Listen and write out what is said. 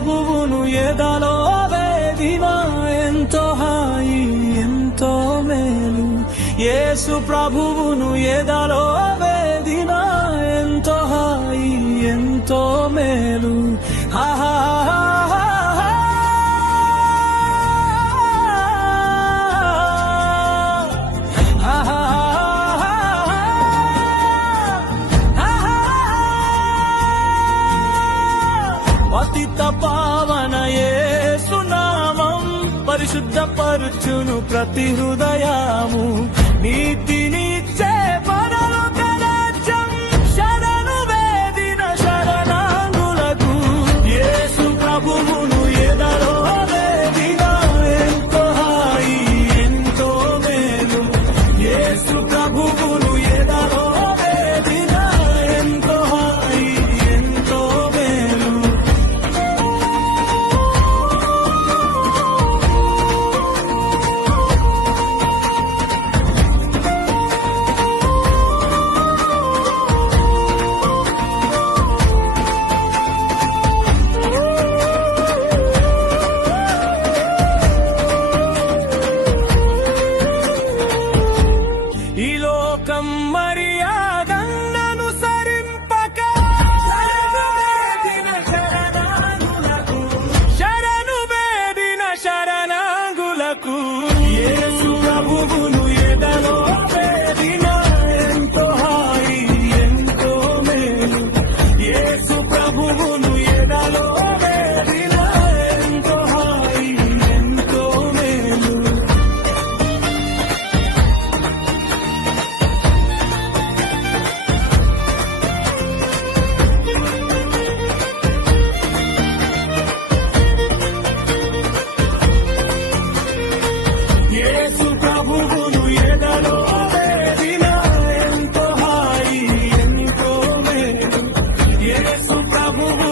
ప్రభువును ఎదలో వేదిన ఎంతో హాయి ఎంతో మేలు. యేసు ప్రభువును ఎదలో వేదిన ఎంతో హాయి ఎంతో మేలు. ఆహా పతిత పావన యేసు నామం పరిశుద్ధపరచును ప్రతి హృదయము. నీతినిచ్చే పరలోక రాజ్యం శరణు వేదిన శరణాంగులకు. యేసు ప్రభువును ఎదలో వేదిన ఎంతో హాయి ఎంతో మేలు. యేసు ప్రభువును ఎదలో వేదిన ఎంతో హాయి ఎంతో మేలు. ఈ లోకం మర్యాదలను సరింపక శరణు వేదిన శరణాంగులకు. యేసు ప్రభువును ఎదలో వేదిన ఎంతో హాయి ఎంతో మేలు. యేసు ప్రభువును ఎదలో వేదిన ఎంతో హాయి ఎంతో మేలు. యేసు ప్రభువును ఎదలో వేదిన ఎంతో హాయి ఎంతో మేలు. యేసు ప్రభువు